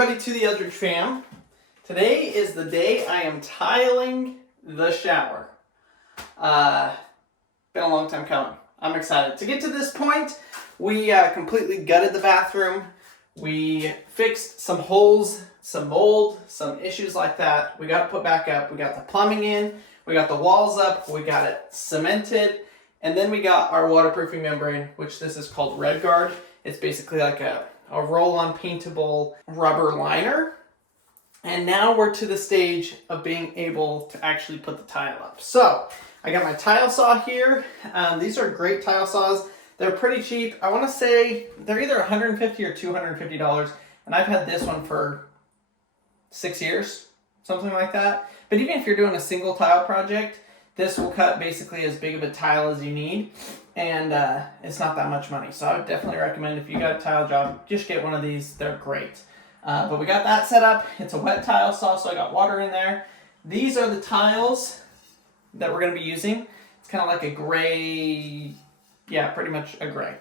everybody to the Eldredge Fam. Today is the day I am tiling the shower. Been a long time coming. I'm excited. To get to this point, we completely gutted the bathroom. We fixed some holes, some mold, some issues like that. We got it put back up. We got the plumbing in. We got the walls up. We got it cemented. And then we got our waterproofing membrane, which this is called Red Guard. It's basically like a roll-on paintable rubber liner. And now we're to the stage of being able to actually put the tile up. So I got my tile saw here. These are great tile saws. They're pretty cheap. I want to say they're either $150 or $250. And I've had this one for 6 years, something like that. But even if you're doing a single tile project, this will cut basically as big of a tile as you need, and it's not that much money. So I would definitely recommend, if you got a tile job, just get one of these. They're great. But we got that set up. It's a wet tile saw, so I got water in there. These are the tiles that we're going to be using. It's kind of like a gray, yeah, pretty much a gray.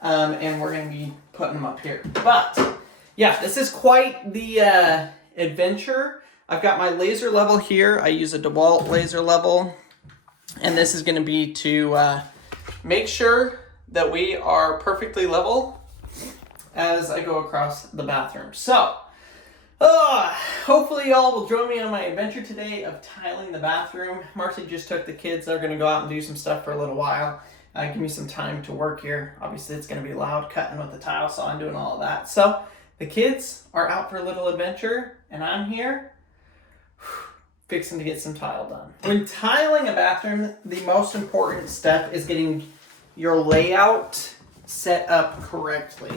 And we're going to be putting them up here. But yeah, this is quite the adventure. I've got my laser level here. I use a DeWalt laser level. And this is going to be to make sure that we are perfectly level as I go across the bathroom. So, hopefully y'all will join me on my adventure today of tiling the bathroom. Marcy just took the kids. They're going to go out and do some stuff for a little while. Give me some time to work here. Obviously, it's going to be loud cutting with the tile saw and doing all of that. So, the kids are out for a little adventure, and I'm here fixing to get some tile done. When tiling a bathroom, the most important step is getting your layout set up correctly.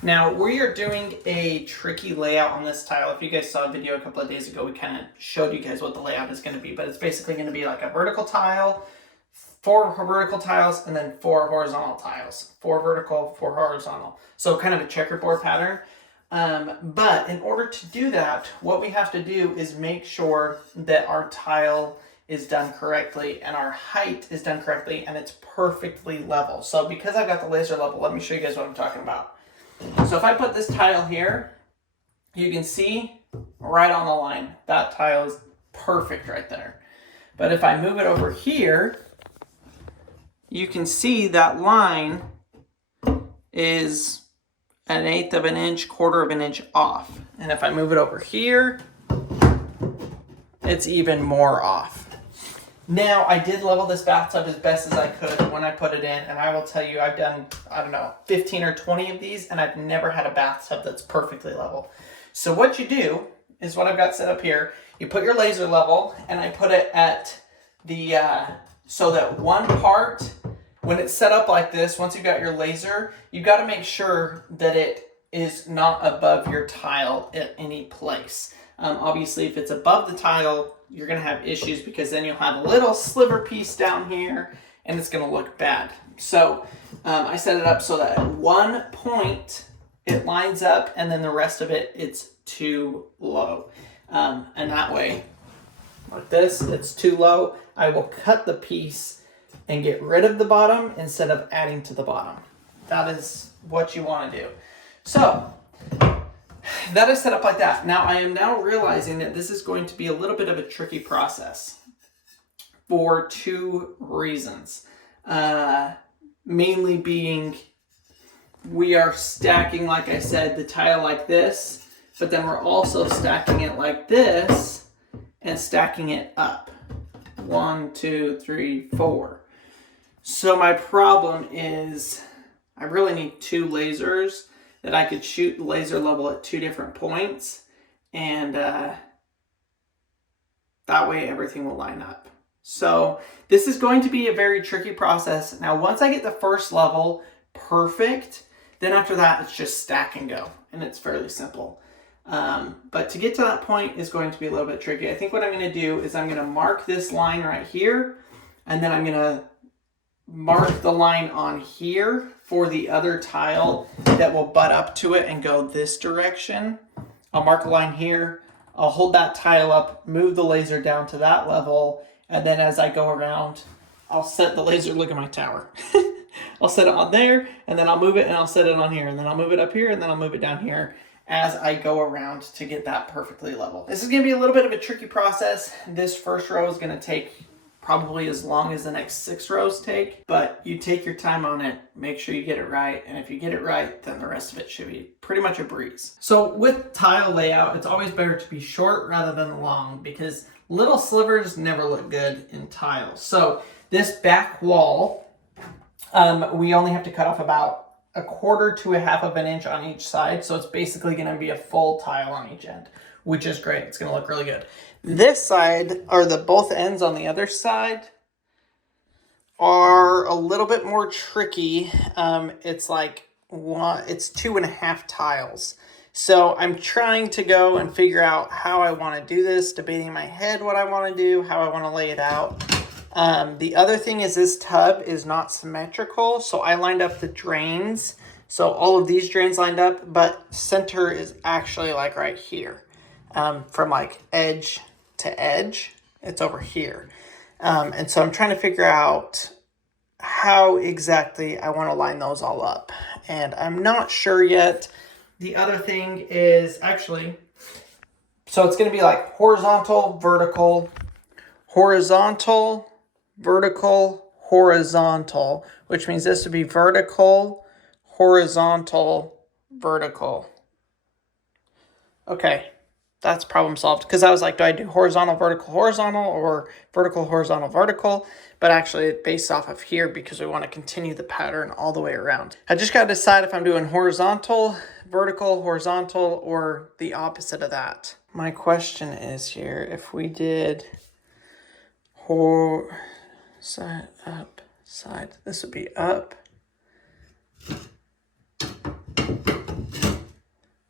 Now, we are doing a tricky layout on this tile. If you guys saw a video a couple of days ago, we kind of showed you guys what the layout is going to be, but it's basically going to be like a vertical tile, 4 vertical tiles, and then 4 horizontal tiles. 4 vertical, 4 horizontal. So kind of a checkerboard pattern. But in order to do that, what we have to do is make sure that our tile is done correctly and our height is done correctly and it's perfectly level. So because I've got the laser level, let me show you guys what I'm talking about. So if I put this tile here, you can see right on the line, that tile is perfect right there. But if I move it over here, you can see that line is 1/8 of an inch, 1/4 of an inch off. And if I move it over here, it's even more off. Now, I did level this bathtub as best as I could when I put it in, and I will tell you, I've done, I don't know, 15 or 20 of these, and I've never had a bathtub that's perfectly level. So what you do is what I've got set up here. You put your laser level, and I put it at the, so that one part, when it's set up like this, once you've got your laser, you've got to make sure that it is not above your tile at any place. Obviously, if it's above the tile, you're going to have issues because then you'll have a little sliver piece down here and it's going to look bad. So I set it up so that at one point it lines up and then the rest of it, it's too low. And that way, like this, it's too low. I will cut the piece and get rid of the bottom instead of adding to the bottom. That is what you want to do. So that is set up like that. Now I am now realizing that this is going to be a little bit of a tricky process for 2 reasons. Mainly being we are stacking, like I said, the tile like this, but then we're also stacking it like this and stacking it up. 1, 2, 3, 4. So my problem is I really need 2 lasers that I could shoot the laser level at 2 different points, and that way everything will line up. So this is going to be a very tricky process. Now once I get the first level perfect, then after that it's just stack and go, and it's fairly simple. But to get to that point is going to be a little bit tricky. I think what I'm going to do is I'm going to mark this line right here, and then I'm going to mark the line on here for the other tile that will butt up to it and go this direction. I'll mark a line here. I'll hold that tile up, move the laser down to that level, and then as I go around, I'll set the laser, look at my tower. I'll set it on there, and then I'll move it, and I'll set it on here, and then I'll move it up here, and then I'll move it down here. as I go around to get that perfectly level. This is going to be a little bit of a tricky process. This first row is going to take probably as long as the next 6 rows take, but you take your time on it, make sure you get it right, and if you get it right, then the rest of it should be pretty much a breeze. So with tile layout, it's always better to be short rather than long because little slivers never look good in tiles. So this back wall, we only have to cut off about 1/4 to 1/2 of an inch on each side, so it's basically going to be a full tile on each end, which is great. It's going to look really good. This side, or the both ends on the other side, are a little bit more tricky. It's like it's 2.5 tiles. So I'm trying to go and figure out how I want to do this, debating in my head what I want to do, how I want to lay it out. The other thing is this tub is not symmetrical, so I lined up the drains. So all of these drains lined up, but center is actually like right here. From like edge to edge, it's over here. And so I'm trying to figure out how exactly I want to line those all up. And I'm not sure yet. The other thing is actually, so it's going to be like horizontal, vertical, horizontal, vertical, horizontal, which means this would be vertical, horizontal, vertical. Okay, that's problem solved. Because I was like, do I do horizontal, vertical, or vertical, horizontal, vertical? But actually it's based off of here because we want to continue the pattern all the way around. I just got to decide if I'm doing horizontal, vertical, horizontal, or the opposite of that. My question is here, if we did side, up, side, this would be up.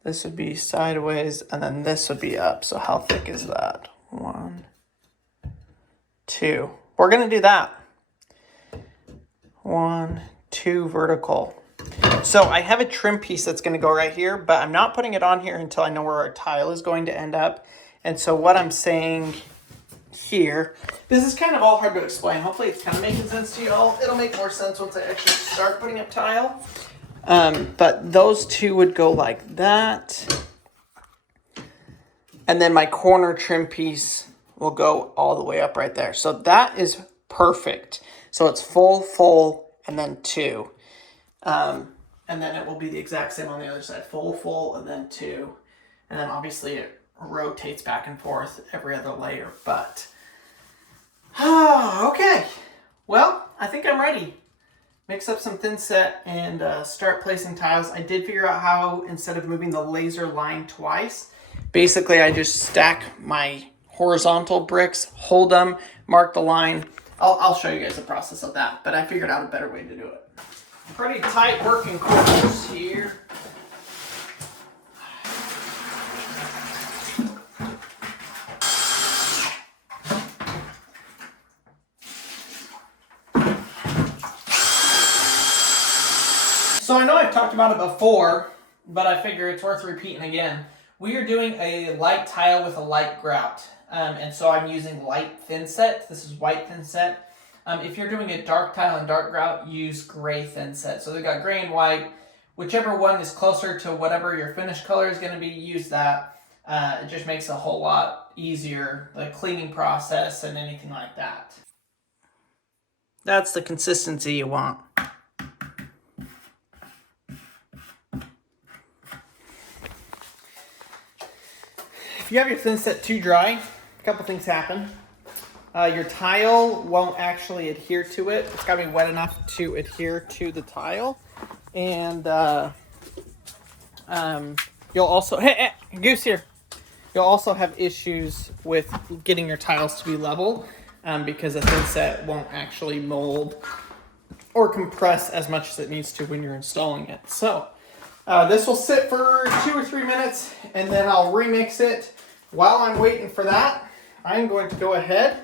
This would be sideways, and then this would be up. So how thick is that? 1, 2. We're going to do that. 1, 2 vertical. So I have a trim piece that's going to go right here, but I'm not putting it on here until I know where our tile is going to end up. And so what I'm saying here, this is kind of all hard to explain. Hopefully it's kind of making sense to you all. It'll make more sense once I actually start putting up tile. But those two would go like that. And then my corner trim piece will go all the way up right there. So that is perfect. So it's full, and then 2. And then it will be the exact same on the other side. Full, and then 2. And then obviously it rotates back and forth every other layer. But, okay. Well, I think I'm ready. Mix up some thin set and start placing tiles. I did figure out how, instead of moving the laser line twice, basically I just stack my horizontal bricks, hold them, mark the line. I'll show you guys the process of that, but I figured out a better way to do it. Pretty tight working quarters here. So I know I've talked about it before, but I figure it's worth repeating again. We are doing a light tile with a light grout. And so I'm using light thin set. This is white thin set. If you're doing a dark tile and dark grout, use gray thin set. So they've got gray and white. Whichever one is closer to whatever your finished color is going to be, use that. It just makes it a whole lot easier, the cleaning process and anything like that. That's the consistency you want. If you have your thin set too dry, a couple things happen. Your tile won't actually adhere to it. It's got to be wet enough to adhere to the tile. And you'll also... Hey, Goose here! You'll also have issues with getting your tiles to be level because a thin set won't actually mold or compress as much as it needs to when you're installing it. So this will sit for 2 or 3 minutes and then I'll remix it. While I'm waiting for that, I'm going to go ahead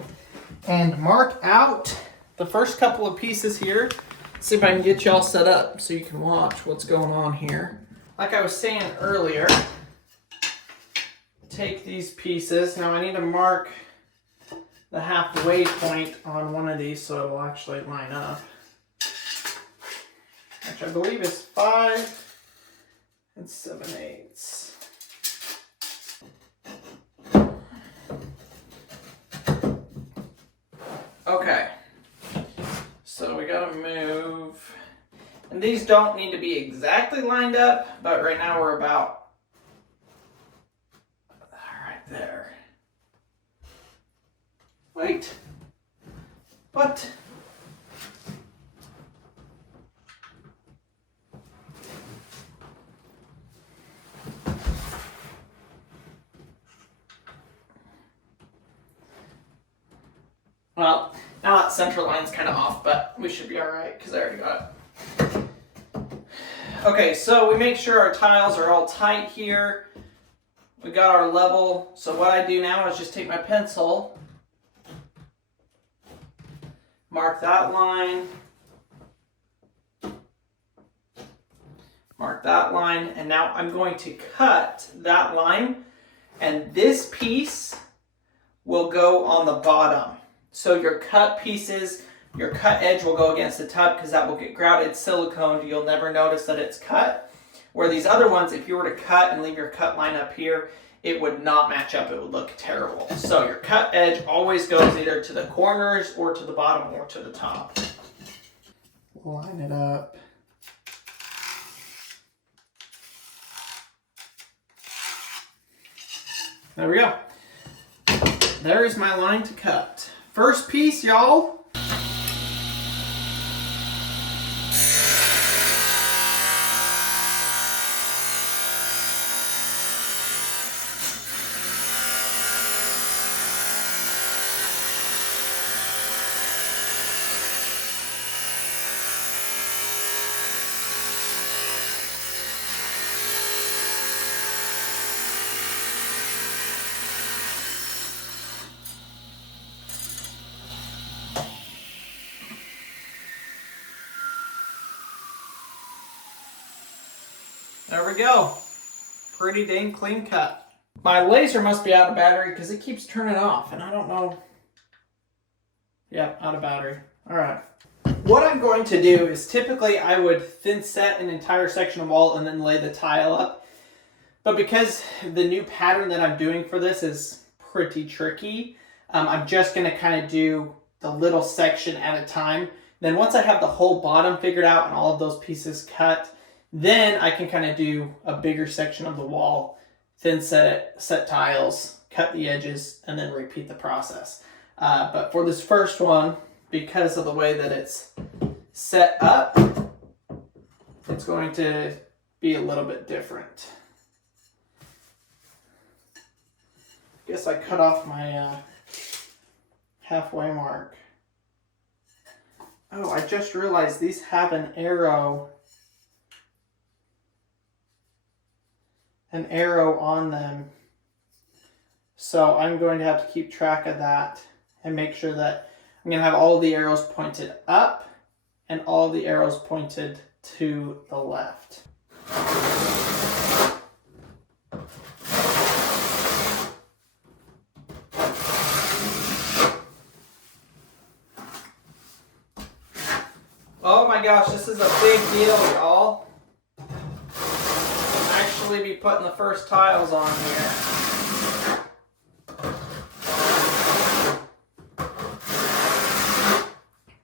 and mark out the first couple of pieces here. See if I can get you all set up so you can watch what's going on here. Like I was saying earlier, take these pieces. Now I need to mark the halfway point on one of these so it will actually line up. Which I believe is 5 7/8. Okay, so we gotta move, and these don't need to be exactly lined up, but right now we're about right there. Wait, what? Well, now that center line's kind of off, but we should be all right because I already got it. Okay, so we make sure our tiles are all tight here. We got our level. So what I do now is just take my pencil, mark that line, mark that line, and now I'm going to cut that line, and this piece will go on the bottom. So your cut pieces, your cut edge will go against the tub because that will get grouted silicone. You'll never notice that it's cut. Where these other ones, if you were to cut and leave your cut line up here, it would not match up. It would look terrible. So your cut edge always goes either to the corners or to the bottom or to the top. Line it up. There we go. There is my line to cut. First piece, y'all. There we go. Pretty dang clean cut. My laser must be out of battery because it keeps turning off and I don't know. Yeah, out of battery. All right. What I'm going to do is typically I would thin set an entire section of wall and then lay the tile up. But because the new pattern that I'm doing for this is pretty tricky, I'm just going to kind of do the little section at a time. Then once I have the whole bottom figured out and all of those pieces cut, then I can kind of do a bigger section of the wall, thin set tiles, cut the edges, and then repeat the process. But for this first one, because of the way that it's set up, it's going to be a little bit different. I guess I cut off my halfway mark. Oh, I just realized these have an arrow on them. So I'm going to have to keep track of that and make sure that I'm going to have all of the arrows pointed up and all of the arrows pointed to the left. Oh my gosh, this is a big deal, y'all. I'll actually be putting the first tiles on here.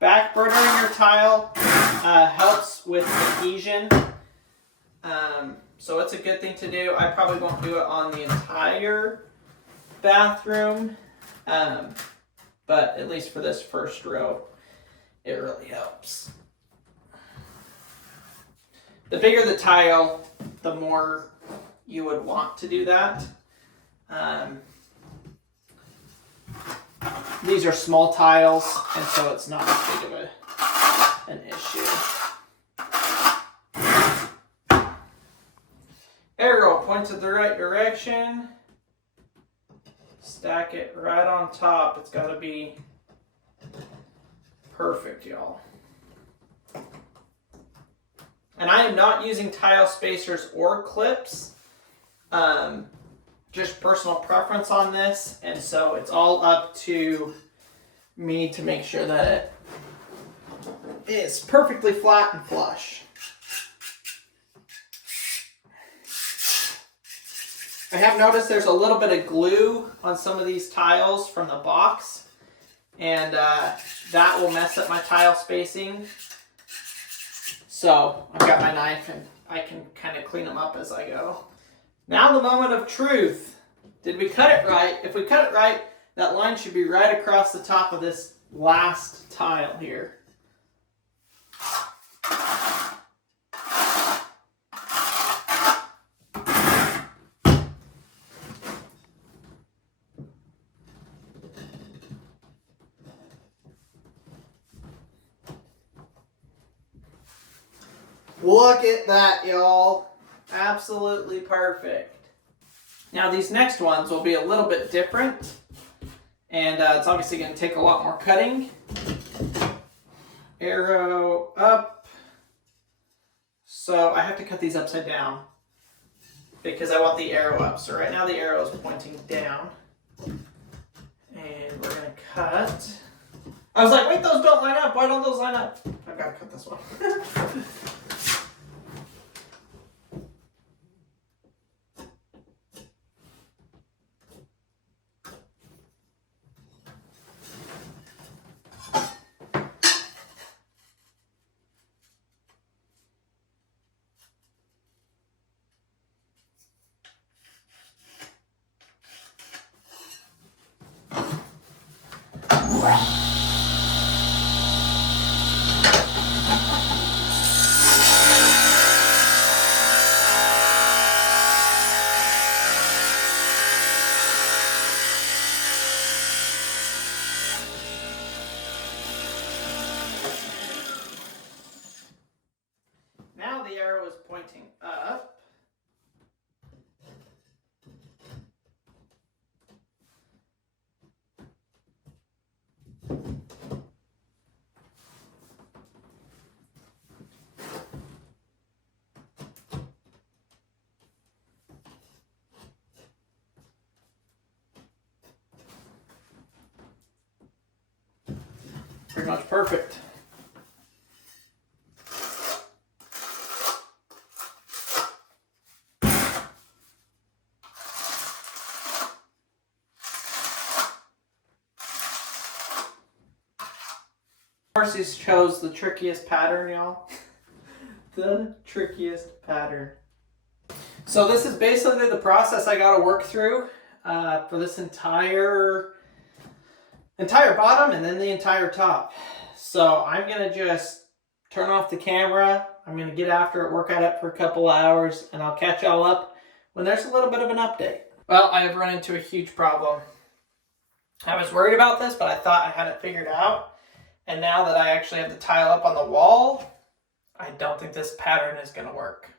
Backburnering your tile helps with adhesion, so it's a good thing to do. I probably won't do it on the entire bathroom, but at least for this first row, it really helps. The bigger the tile, the more you would want to do that. These are small tiles, and so it's not as big of an issue. Arrow points in the right direction. Stack it right on top. It's got to be perfect, y'all. And I am not using tile spacers or clips. Just personal preference on this, and so it's all up to me to make sure that it is perfectly flat and flush. I have noticed there's a little bit of glue on some of these tiles from the box. and that will mess up my tile spacing. So I've got my knife and I can kind of clean them up as I go. Now the moment of truth. Did we cut it right? If we cut it right, that line should be right across the top of this last tile here. Look at that, y'all. Absolutely perfect. Now these next ones will be a little bit different, and it's obviously going to take a lot more cutting. Arrow up. So I have to cut these upside down because I want the arrow up. So right now the arrow is pointing down. And we're going to cut. I was like, wait, those don't line up. Why don't those line up? I've got to cut this one. Now the arrow is pointing up. Pretty much perfect. Marcy's chose the trickiest pattern, y'all. The trickiest pattern. So this is basically the process I got to work through for this entire bottom and then the entire top. So I'm going to just turn off the camera. I'm going to get after it, work at it for a couple of hours, and I'll catch y'all up when there's a little bit of an update. Well, I have run into a huge problem. I was worried about this, but I thought I had it figured out. And now that I actually have the tile up on the wall, I don't think this pattern is going to work.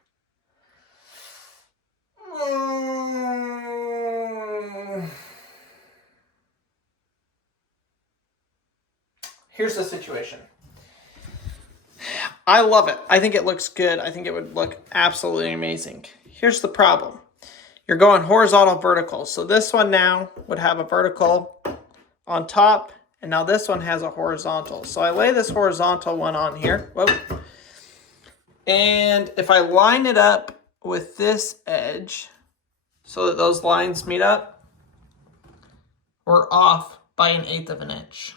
Here's the situation. I love it. I think it looks good. I think it would look absolutely amazing. Here's the problem. You're going horizontal, vertical. So this one now would have a vertical on top. And now this one has a horizontal. So I lay this horizontal one on here. Whoa. And if I line it up with this edge so that those lines meet up, we're off by 1/8 of an inch.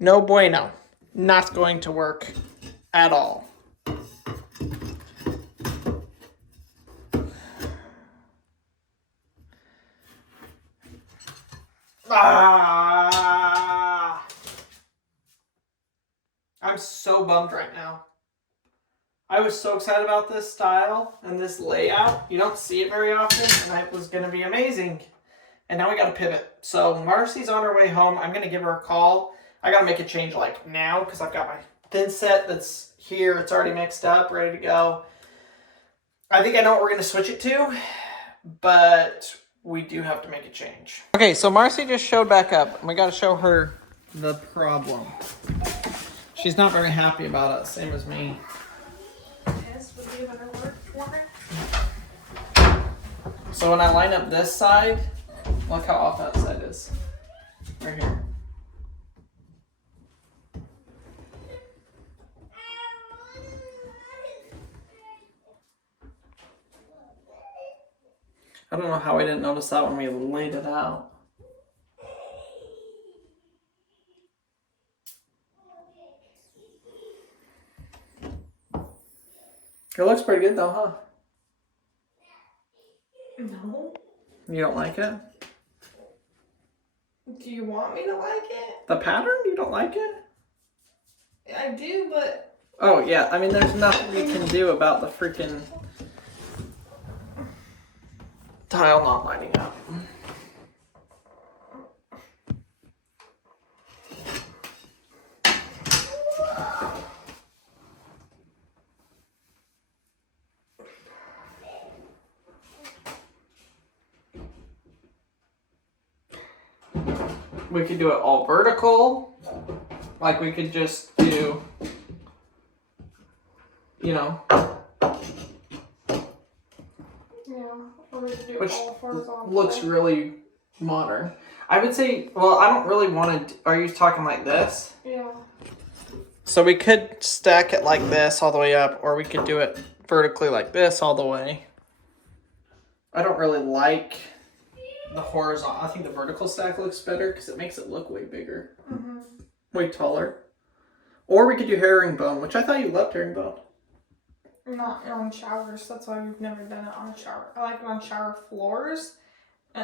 No bueno. Not going to work at all. I'm so bummed right now. I was so excited about this style and this layout. You don't see it very often, and it was going to be amazing. And now we got to pivot. So Marcy's on her way home. I'm going to give her a call. I got to make a change like now because I've got my thin set that's here. It's already mixed up, ready to go. I think I know what we're going to switch it to, but we do have to make a change. Okay, so Marcy just showed back up. We got to show her the problem. She's not very happy about it, same as me. Yes, would you want to work for her? So when I line up this side, look how off that side is. Right here. I don't know how I didn't notice that when we laid it out. It looks pretty good though, huh? No. You don't like it? Do you want me to like it? The pattern? You don't like it? I do, but... Oh, yeah. I mean, there's nothing we can do about the freaking tile not lining up. We could do it all vertical. Like we could just do, you know. Yeah, or we could do Which all horizontal. looks really modern. I would say, well, I don't really want to, are you talking like this? Yeah. So we could stack it like this all the way up, or we could do it vertically like this all the way. I don't really like the horizontal. I think the vertical stack looks better because it makes it look way bigger. Mm-hmm. Way taller. Or we could do herringbone, which I thought you loved herringbone. Not on showers. That's why we've never done it on a shower. I like it on shower floors.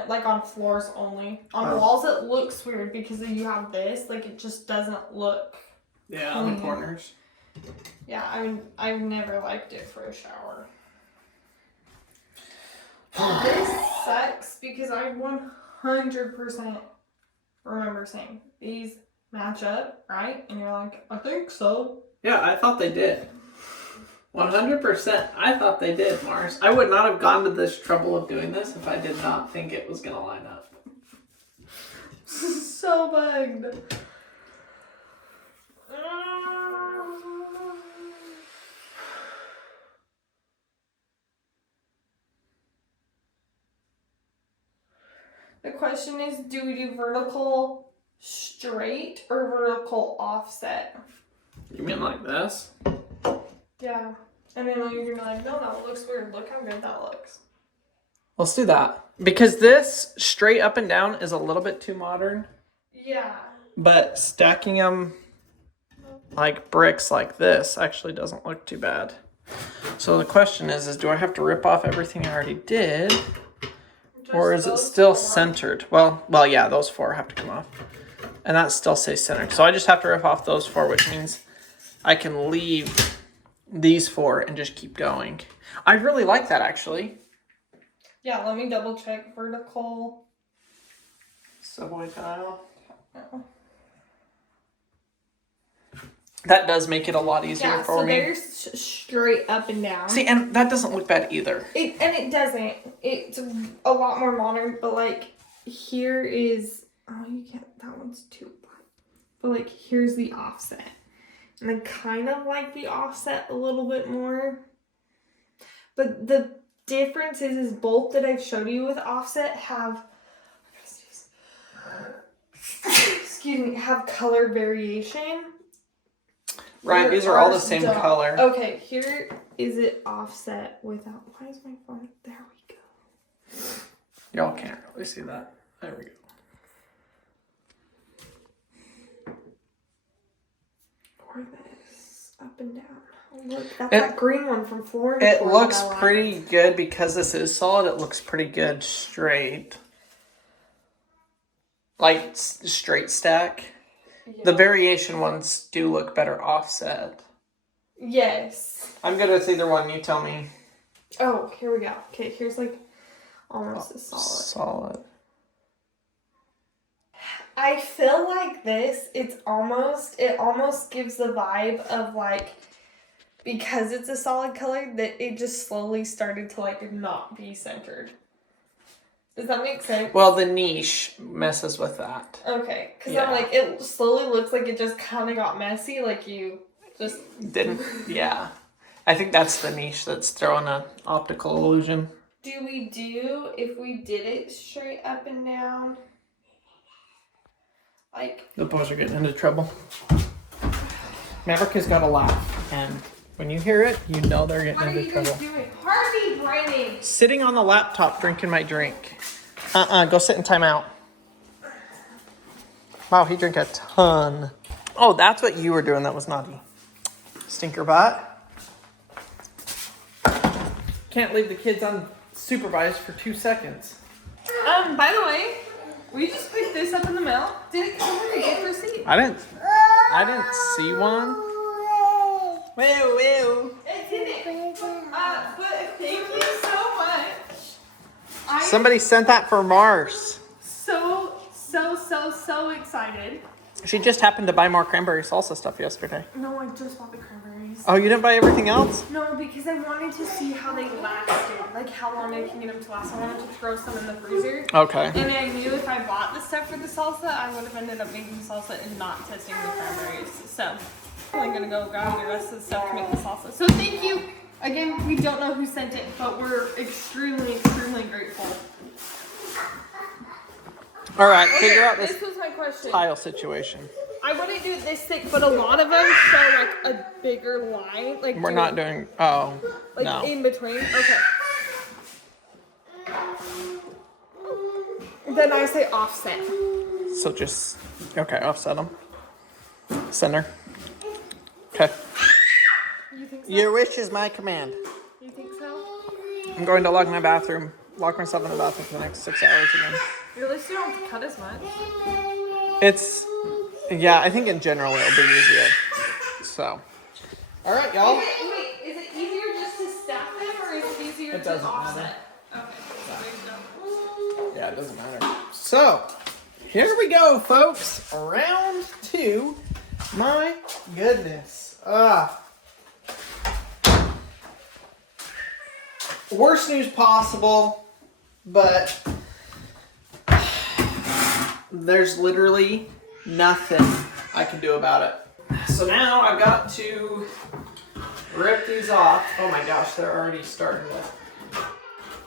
Like on floors only. On walls it looks weird because if you have this, like it just doesn't look. Yeah, on the corners. Yeah, I mean, I've never liked it for a shower. This sucks because I 100% remember saying these match up, right? And you're like, I think so. Yeah, I thought they did. 100%. I thought they did, Mars. I would not have gone to this trouble of doing this if I did not think it was going to line up. So bugged. The question is, do we do vertical straight or vertical offset? You mean like this? Yeah. And then you're gonna be like, no, that looks weird. Look how good that looks. Let's do that. Because this straight up and down is a little bit too modern. Yeah. But stacking them like bricks like this actually doesn't look too bad. So the question is do I have to rip off everything I already did? Or is it still centered? Well, yeah, those 4 have to come off. And that still stays centered. So I just have to rip off those 4, which means I can leave these 4 and just keep going. I really like that, actually. Yeah, let me double check. Vertical. Subway tile. No. That does make it a lot easier for me. Yeah, so there's straight up and down. See, and that doesn't look bad either. It doesn't. It's a lot more modern, but like here is, oh, you can't, that one's too black. But like here's the offset. And I kind of like the offset a little bit more. But the difference is both that I've showed you with offset have, excuse me, have color variation. Right, these are all the same color. Okay, here is it offset without, why is my phone, there we go. Y'all can't really see that. There we go. Or this, up and down. Oh, look, that's that green one from Florida. It looks pretty good because this is solid. It looks pretty good straight. Like straight stack. Yeah. The variation ones do look better offset. Yes. I'm good with either one. You tell me. Oh, here we go. Okay, here's like almost as solid. Solid. I feel like this, it almost gives the vibe of like, because it's a solid color, that it just slowly started to like not be centered. Does that make sense? Well, the niche messes with that. Okay, because I'm like, it slowly looks like it just kind of got messy, like you just... Didn't, yeah. I think that's the niche that's throwing an optical illusion. Do we do, if we did it straight up and down, like... The boys are getting into trouble. Maverick has got a laugh, and when you hear it, you know they're getting into trouble. What are you guys doing? Harvey, Brandon! sitting on the laptop drinking my drink. Go sit in timeout. Wow, he drank a ton. Oh, that's what you were doing that was naughty. Stinker butt. Can't leave the kids unsupervised for 2 seconds. By the way, we just picked this up in the mail. Did it come with a gift receipt? I didn't see one. Woo, woo. It didn't. But thank you so much. Somebody sent that for Mars. So excited. She just happened to buy more cranberry salsa stuff yesterday. No, I just bought the cranberries. Oh, you didn't buy everything else? No, because I wanted to see how they lasted. Like how long I can get them to last. I wanted to throw some in the freezer. Okay. And I knew if I bought the stuff for the salsa, I would have ended up making salsa and not testing the cranberries. So I'm gonna go grab the rest of the stuff to make the salsa. So thank you. Again, we don't know who sent it, but we're extremely grateful. All right, figure out this was my question. tile situation. I wouldn't do it this thick, but a lot of them show like a bigger line. Like We're not doing, oh, like no. in between. Okay. Then I say offset. So just, okay, offset them. Center. Okay. You think so? Your wish is my command. You think so? I'm going to lock myself in the bathroom for the next 6 hours again. At least you don't cut as much. Yeah, I think in general it'll be easier. So. All right, y'all. Wait, is it easier just to stack them or is it easier It doesn't to offset? matter. Okay, so there you go. Yeah, it doesn't matter. So, here we go, folks. Round 2. My goodness. Worst news possible, but there's literally nothing I can do about it. So now I've got to rip these off. Oh my gosh, they're already starting to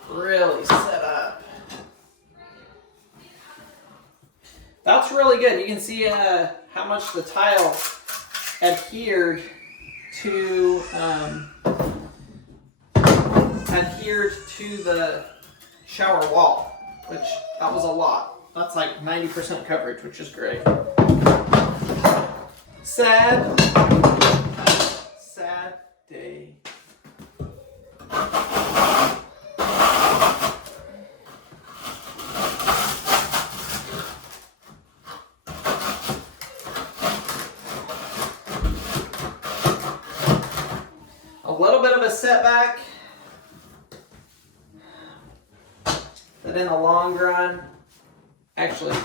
really set up. That's really good. You can see how much the tile adhered to the shower wall, which that was a lot. That's like 90% coverage, which is great. Sad day. A little bit of a setback, but in the long run, actually,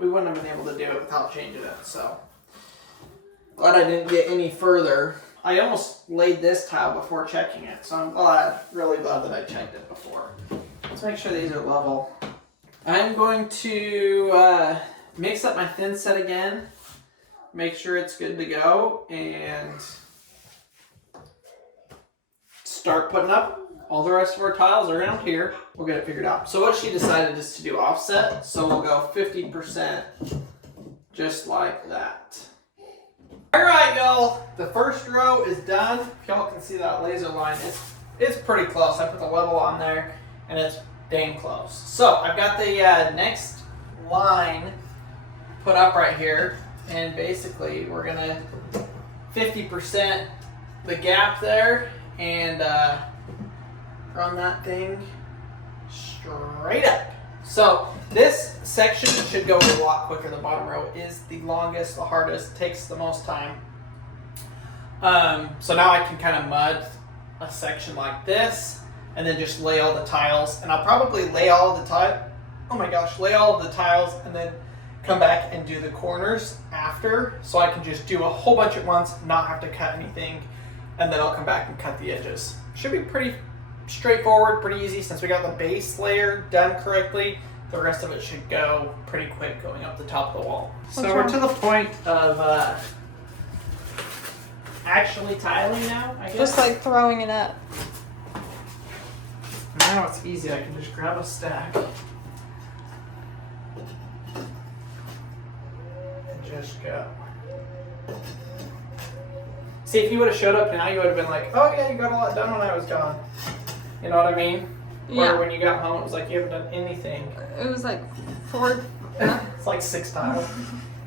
we wouldn't have been able to do it without changing it, so. Glad I didn't get any further. I almost laid this tile before checking it, so I'm really glad that I checked it before. Let's make sure these are level. I'm going to mix up my thin set again, make sure it's good to go, and start putting up all the rest of our tiles around here. We'll get it figured out. So what she decided is to do offset, so we'll go 50% just like that. Alright, y'all, the first row is done. If y'all can see that laser line, it's pretty close. I put the level on there and it's dang close. So I've got the next line put up right here, and basically we're gonna 50% the gap there and run that thing straight up. So this section should go a lot quicker. The bottom row is the longest, the hardest, takes the most time. So now I can kind of mud a section like this and then just lay all the tiles. And I'll probably lay all the tiles and then come back and do the corners after, so I can just do a whole bunch at once, not have to cut anything, and then I'll come back and cut the edges. Should be pretty straightforward, pretty easy. Since we got the base layer done correctly, the rest of it should go pretty quick going up the top of the wall. So we're to the point of actually tiling now, I guess. Just like throwing it up. Now it's easy, I can just grab a stack and just go. See, if you would have showed up now, you would have been like, oh yeah, you got a lot done when I was gone. You know what I mean? Yeah. Or when you got home, it was like you haven't done anything. It was like 4. It's like 6 tiles.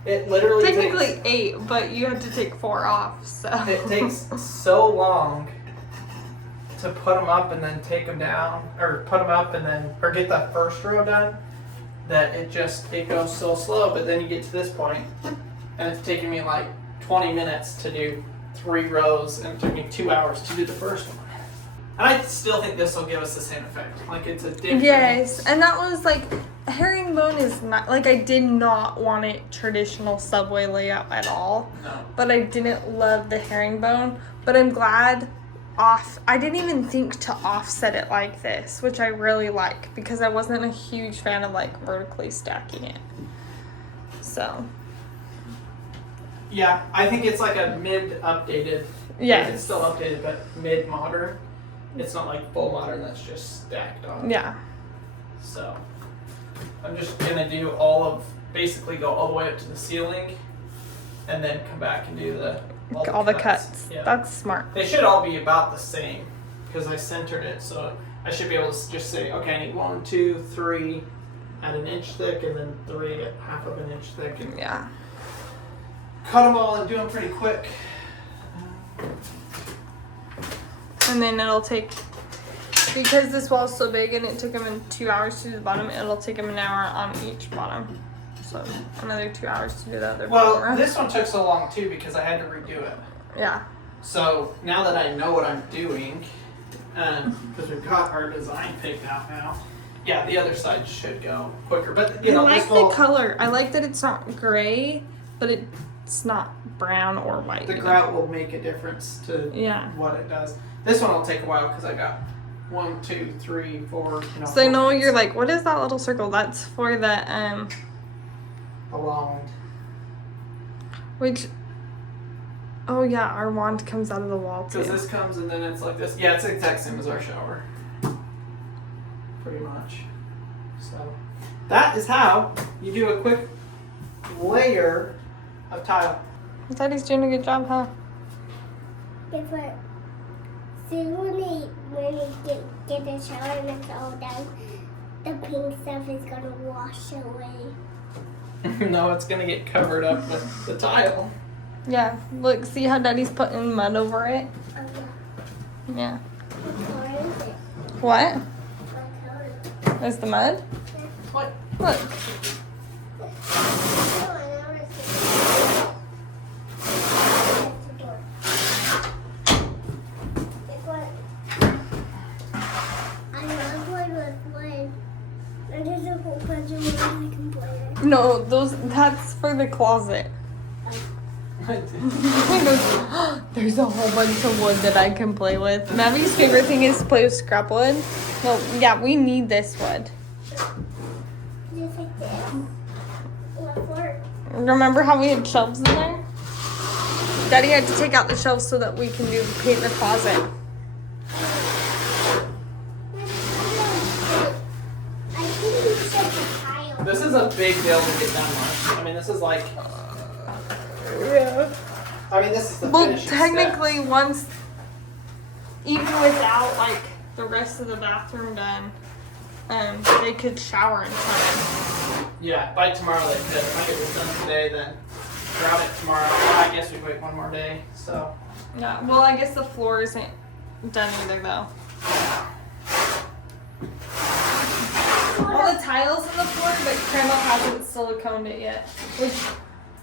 It literally Technically 8, but you had to take 4 off. So it takes so long to put them up and then take them down, or put them up and then, or get that first row done, that it goes so slow. But then you get to this point, and it's taking me like 20 minutes to do 3 rows, and it took me 2 hours to do the first one. And I still think this will give us the same effect. Like, it's a different... Yes, and that was like, herringbone is not, like, I did not want it traditional Subway layout at all. No. But I didn't love the herringbone. But I'm glad I didn't even think to offset it like this, which I really like, because I wasn't a huge fan of, like, vertically stacking it. So. Yeah, I think it's like a mid-updated. Yeah. Like, it's still updated, but mid-modern. It's not like full modern that's just stacked on. Yeah. So I'm just gonna do basically go all the way up to the ceiling, and then come back and do all the cuts. Yeah. That's smart. They should all be about the same because I centered it, so I should be able to just say, okay, I need 1, 2, 3 at an inch thick, and then 3 at half of an inch thick, and Yeah. cut them all and do them pretty quick. And then it'll take, because this wall's so big and it took him 2 hours to do the bottom, it'll take him an hour on each bottom. So another 2 hours to do the other bottom row. This one took so long too because I had to redo it. Yeah. So now that I know what I'm doing, because we've got our design picked out now, yeah, the other side should go quicker. But you know, I like the color. I like that it's not gray, but it's not brown or white. The grout will make a difference to what it does. This one will take a while because I got 1, 2, 3, 4. So I know you're like, what is that little circle? That's for the wand. Which, oh yeah, our wand comes out of the wall too. Because this comes and then it's like this. Yeah, it's the exact same as our shower. Pretty much. So that is how you do a quick layer of tile. Daddy's doing a good job, huh? Guess what? Soon when we get the shower and it's all done, the pink stuff is gonna wash away. No, it's gonna get covered up with the tile. Yeah. Look, see how Daddy's putting mud over it? Oh, Yeah. what color is it? What? What color? Is the mud? What? Look. Oh, I never seen it. That's the door. Guess what? I love playing with wood. And there's a whole bunch of wood I can play with. No, that's for the closet. He goes, there's a whole bunch of wood that I can play with. Mavi's favorite thing is to play with scrap wood. No, yeah, we need this wood. Just like this. What for? Remember how we had shelves in there? Daddy had to take out the shelves so that we can paint the closet. I think you said the tile. This is a big deal to get done, Mark. I mean, this is like. Yeah. I mean, this is the Well, finishing technically, steps. once, even without like the rest of the bathroom done, they could shower in time. Yeah, by tomorrow they could. If I get this done today, then grout it tomorrow. Well, I guess we wait one more day. So. Yeah. Well, I guess the floor isn't done either, though. Well, the tiles in the floor, but Crandall hasn't siliconed it yet. Which,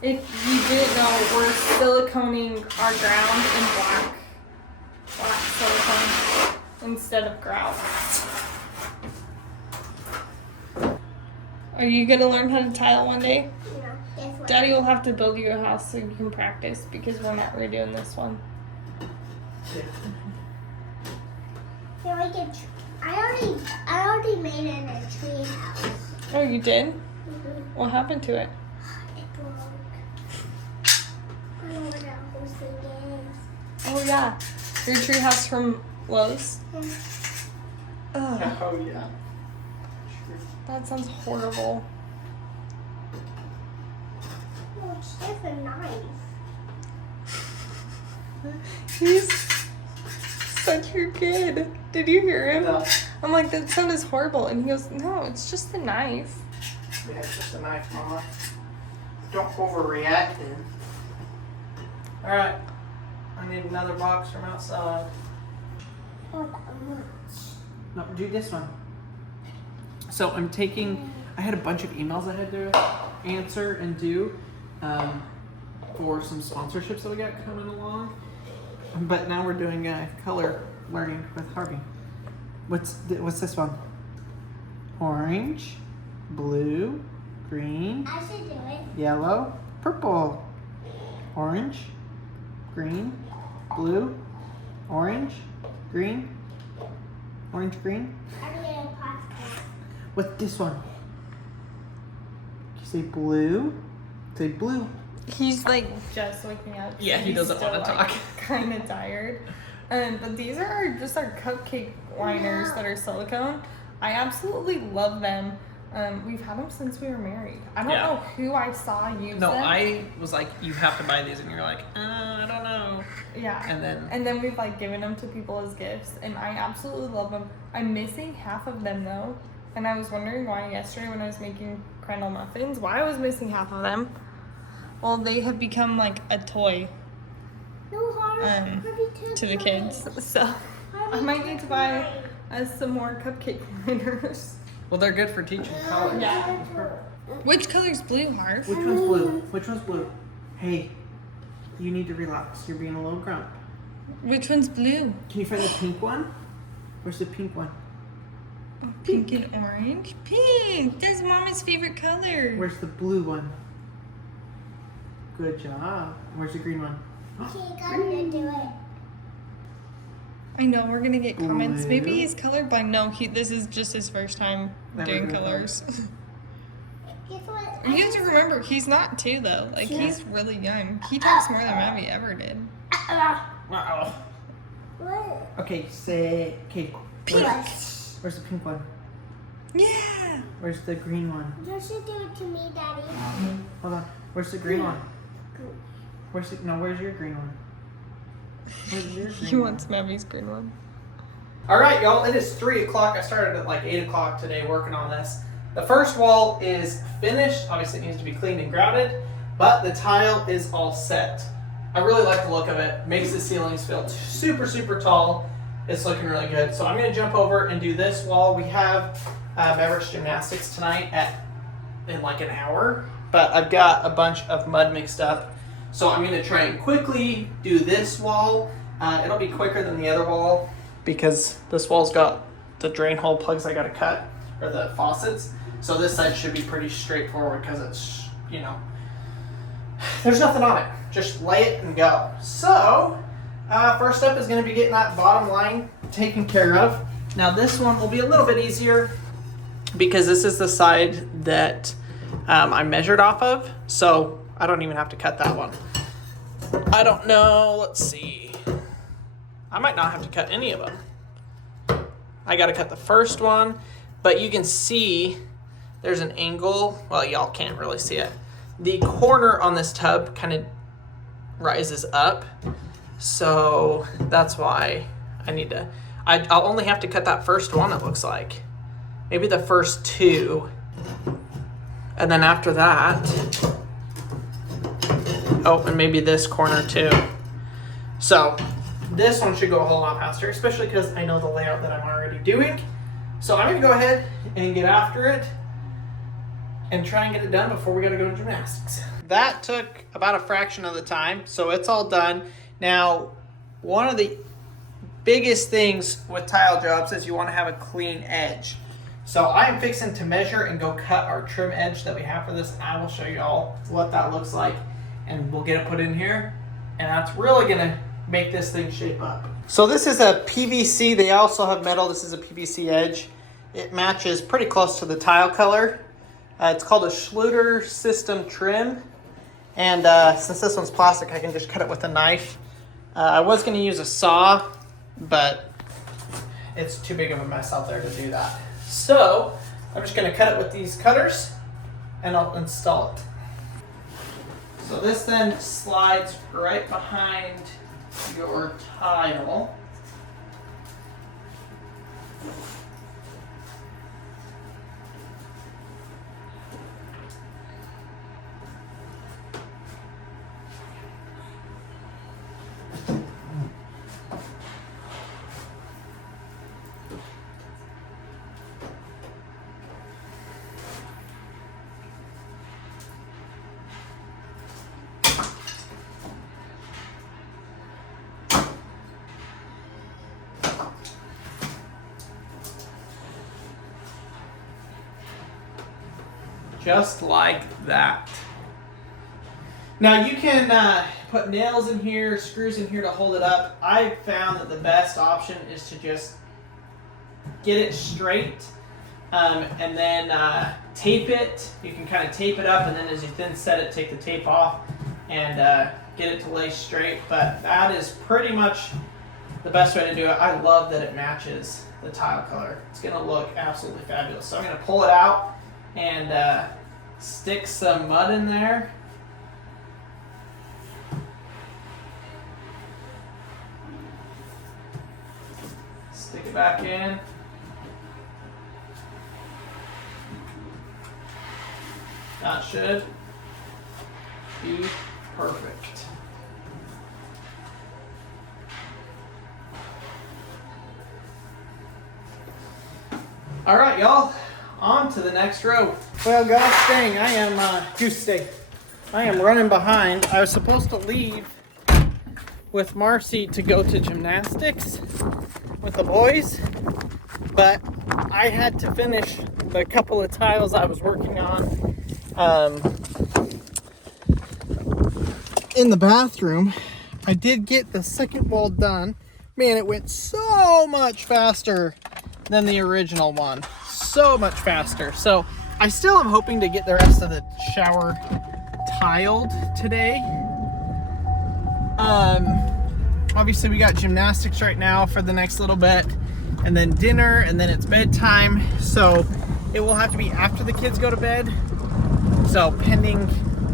if you didn't know, we're siliconing our ground in black silicone instead of grout. Are you gonna learn how to tile one day? No, guess what? Daddy will have to build you a house so you can practice because we're not redoing this one. I like a I already made it a tree house. Oh, you did? Mm-hmm. What happened to it? It broke. I don't know what that whole thing is. Oh yeah, your tree house from Lowe's. Ugh, Oh yeah. that sounds horrible. Oh, it's just a knife. He's such a kid. Did you hear him? No. I'm like, that sound is horrible. And he goes, no, it's just a knife. Yeah, it's just a knife, Mama. Don't overreact then. Alright. I need another box from outside. Not that much. No, do this one. So I'm taking, I had a bunch of emails I had to answer and do for some sponsorships that we got coming along. But now we're doing color learning with Harvey. What's this one? Orange, blue, green, I should do it. yellow, purple. Orange, green, blue, orange, green, orange, green. I'm gonna pass this. What's this one? Did you say blue? Say blue. He's like just waking up. Yeah, so he he's doesn't still, wanna talk. Kind of tired. But these are just our cupcake liners that are silicone. I absolutely love them. We've had them since we were married. I don't know who I saw use No, them. I was like, you have to buy these, and you're like, I don't know. Yeah. And then we've like given them to people as gifts, and I absolutely love them. I'm missing half of them though, and I was wondering why yesterday when I was making crandall muffins, why I was missing half of them. Well, they have become like a toy No, Harvey to the kids, so I might need to buy us some more cupcake liners. well, they're good for teaching colors. Yeah. Which color's blue, Harv? Which one's blue? Which one's blue? Hey, you need to relax. You're being a little grump. Which one's blue? Can you find the pink one? Where's the pink one? Pink and orange. Pink. That's Mama's favorite color. Where's the blue one? Good job. Where's the green one? She's gonna do it. I know we're gonna get comments. Blue. Maybe he's colorblind. No, this is just his first time Never doing doing colors. Guess what? You have to remember, he's not 2 though. Like he's really young. He talks more than Abby ever did. Wow. What? Okay, say, okay. Pink. Where's the pink one? Yeah. Where's the green one? You should do it to me, Daddy. Hold on. Where's the green one? Where's your green one? Where's your green He one? wants Mammy's green one. All right, y'all, it is 3 o'clock. I started at like 8 o'clock today working on this. The first wall is finished. Obviously, it needs to be cleaned and grouted, but the tile is all set. I really like the look of it. Makes the ceilings feel super, super tall. It's looking really good. So I'm gonna jump over and do this wall. We have beverage gymnastics tonight in like an hour, but I've got a bunch of mud mixed up. So I'm gonna try and quickly do this wall. It'll be quicker than the other wall because this wall's got the drain hole plugs I gotta cut, or the faucets. So this side should be pretty straightforward because it's, you know, there's nothing on it. Just lay it and go. So, first up is gonna be getting that bottom line taken care of. Now this one will be a little bit easier because this is the side that I measured off of. So I don't even have to cut that one. I don't know, let's see. I might not have to cut any of them. I gotta cut the first one, but you can see there's an angle. Well, y'all can't really see it. The corner on this tub kind of rises up. So that's why I need to, I'll only have to cut that first one, it looks like. Maybe the first 2. And then after that, oh, and maybe this corner too. So this one should go a whole lot faster, especially because I know the layout that I'm already doing. So I'm gonna go ahead and get after it and try and get it done before we gotta go to gymnastics. That took about a fraction of the time, so it's all done. Now, one of the biggest things with tile jobs is you wanna have a clean edge. So I am fixing to measure and go cut our trim edge that we have for this. I will show you all what that looks like, and we'll get it put in here. And that's really gonna make this thing shape up. So this is a PVC, they also have metal. This is a PVC edge. It matches pretty close to the tile color. It's called a Schluter system trim. And since this one's plastic, I can just cut it with a knife. I was gonna use a saw, but it's too big of a mess out there to do that. So I'm just gonna cut it with these cutters and I'll install it. So this then slides right behind your tile. just like that. Now you can put nails in here, screws in here to hold it up. I found that the best option is to just get it straight and then tape it. You can kind of tape it up, and then as you thin set it, take the tape off and get it to lay straight. But that is pretty much the best way to do it. I love that it matches the tile color. It's gonna look absolutely fabulous. So I'm gonna pull it out and stick some mud in there. Stick it back in. That should be perfect. All right, y'all, on to the next row. Well, gosh dang, I am running behind. I was supposed to leave with Marcy to go to gymnastics with the boys, but I had to finish the couple of tiles I was working on in the bathroom. I did get the second wall done. Man, it went so much faster than the original one. So much faster. So I still am hoping to get the rest of the shower tiled today. Obviously we got gymnastics right now for the next little bit, and then dinner, and then it's bedtime. So it will have to be after the kids go to bed. So pending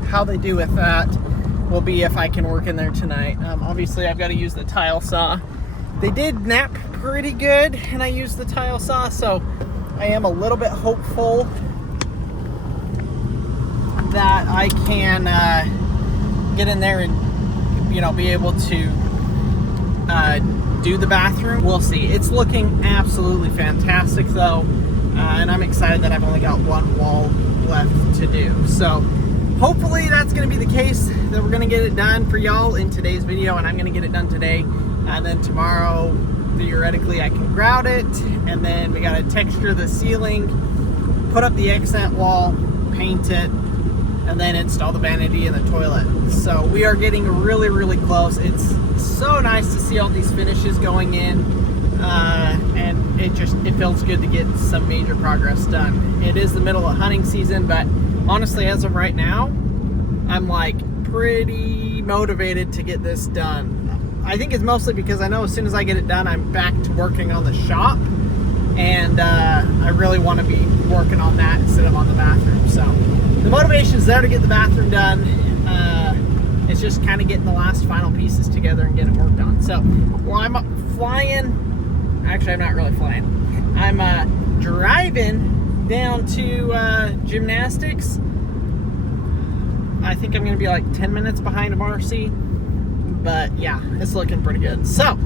how they do with that will be if I can work in there tonight. Obviously I've got to use the tile saw. They did nap pretty good and I used the tile saw, so I am a little bit hopeful that I can get in there and, you know, be able to do the bathroom. We'll see. It's looking absolutely fantastic though, and I'm excited that I've only got one wall left to do. So hopefully that's going to be the case, that we're going to get it done for y'all in today's video, and I'm going to get it done today. And then tomorrow, theoretically, I can grout it, and then we got to texture the ceiling, put up the accent wall, paint it, and then install the vanity in the toilet. So we are getting really, really close. It's so nice to see all these finishes going in, and it feels good to get some major progress done. It is the middle of hunting season, but honestly, as of right now, I'm like pretty motivated to get this done. I think it's mostly because I know as soon as I get it done, I'm back to working on the shop, and I really want to be working on that instead of on the bathroom. So the motivation is there to get the bathroom done. It's just kind of getting the last final pieces together and getting worked on. So well, I'm flying. Actually, I'm not really flying. I'm driving down to gymnastics. I think I'm going to be like 10 minutes behind Marcy. But yeah, it's looking pretty good. So,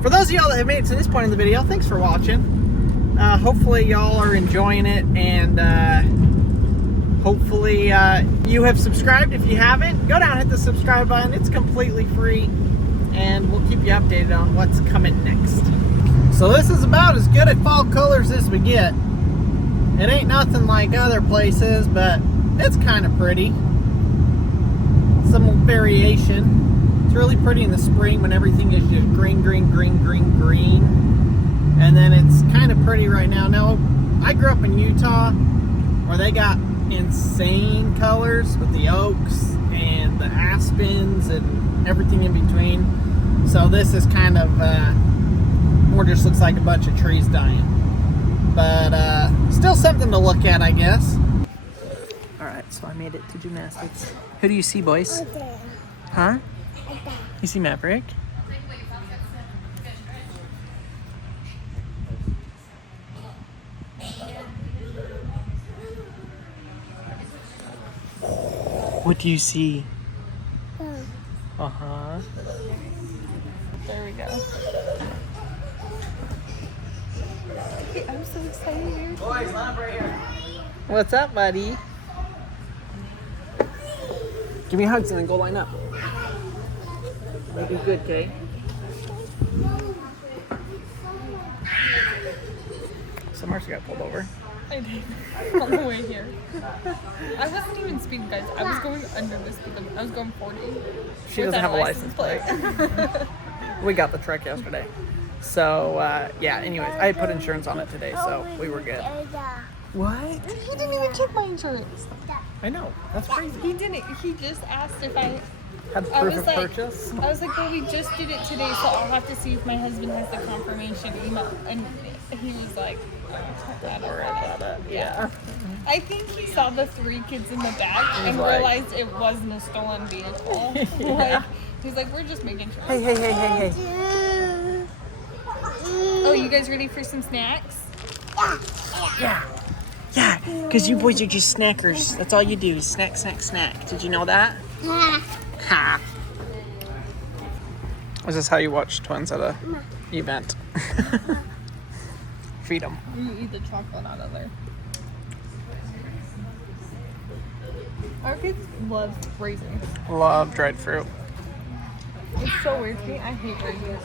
for those of y'all that have made it to this point in the video, thanks for watching. Hopefully y'all are enjoying it, and hopefully you have subscribed. If you haven't, go down and hit the subscribe button. It's completely free, and we'll keep you updated on what's coming next. So this is about as good at fall colors as we get. It ain't nothing like other places, but it's kind of pretty. Some variation. It's really pretty in the spring when everything is just green, green, green, green, green. And then it's kind of pretty right now. Now, I grew up in Utah where they got insane colors with the oaks and the aspens and everything in between. So this is kind of more just looks like a bunch of trees dying. But still something to look at, I guess. Alright, so I made it to gymnastics. Who do you see, boys? Okay. Huh? Okay. You see Maverick? What do you see? Uh-huh. There we go. I'm so excited. Boys, line up right here. What's up, buddy? Give me hugs and then go line up. You do good, Kay. So Marcy got pulled over. I did. On the way here. I wasn't even speeding, guys. I was going under the speed limit. I was going 40. She doesn't have a license plate. We got the truck yesterday. So, yeah, anyways, I put insurance on it today, so we were good. What? He didn't even check my insurance. I know. That's crazy. He didn't. He just asked if I Had I proof was of like, purchase? I was like, well, we just did it today, so I'll have to see if my husband has the confirmation email. And he was like, Don't worry about it. Yeah. I think he saw the 3 kids in the back and like- realized it wasn't a stolen vehicle. Yeah. Like, he's like, we're just making sure. Hey. Oh, you guys ready for some snacks? Yeah, because you boys are just snackers. That's all you do, snack. Did you know that? Ha. Is this how you watch twins at a event? Feed them. You eat the chocolate out of there. Our kids love raisins. Love dried fruit. It's so weird to me. I hate raisins.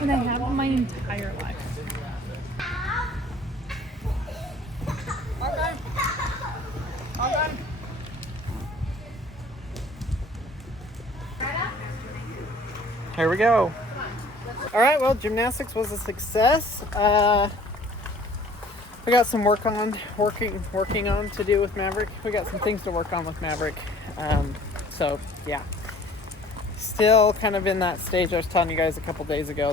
And I have my entire life. Okay. Here we go. All right, well, gymnastics was a success. We got some working on to do with Maverick. We got some things to work on with Maverick. So yeah, still kind of in that stage. I was telling you guys a couple days ago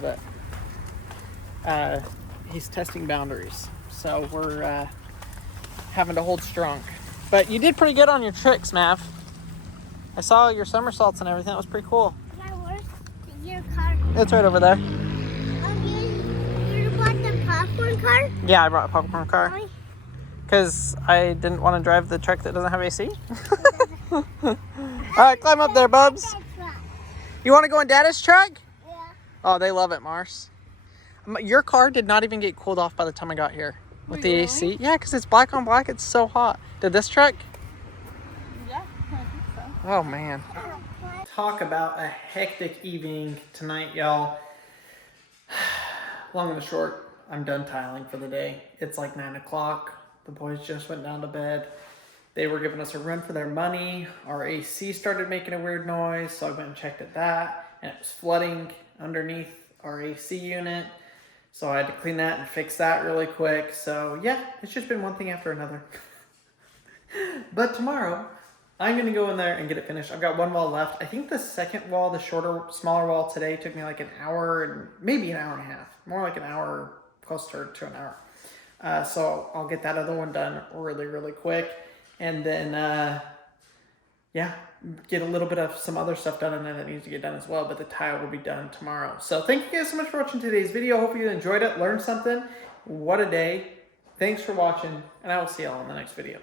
that he's testing boundaries. So we're having to hold strong. But you did pretty good on your tricks, Mav. I saw your somersaults and everything. That was pretty cool. Where's your car? It's right over there. You bought the popcorn car? Yeah, I brought a popcorn car. Why? Because I didn't want to drive the truck that doesn't have AC. All right, climb up there, Bubs. You want to go in Dada's truck? Yeah. Oh, they love it, Mars. Your car did not even get cooled off by the time I got here with the AC. Really? Yeah, because it's black on black. It's so hot. Did this truck? Yeah, I think so. Oh, man. Talk about a hectic evening tonight, y'all. Long and the short, I'm done tiling for the day. It's like 9 o'clock. The boys just went down to bed. They were giving us a run for their money. Our AC started making a weird noise, so I went and checked at that, and it was flooding underneath our AC unit. So I had to clean that and fix that really quick. So yeah, it's just been one thing after another. But tomorrow, I'm gonna go in there and get it finished. I've got one wall left. I think the second wall, the smaller wall today took me like an hour and maybe an hour and a half. More like an hour, closer to an hour. So I'll get that other one done really quick. And then, yeah, get a little bit of some other stuff done and then that needs to get done as well. But the tile will be done tomorrow. So thank you guys so much for watching today's video. Hope you enjoyed it, learned something. What a day. Thanks for watching, and I will see y'all in the next video.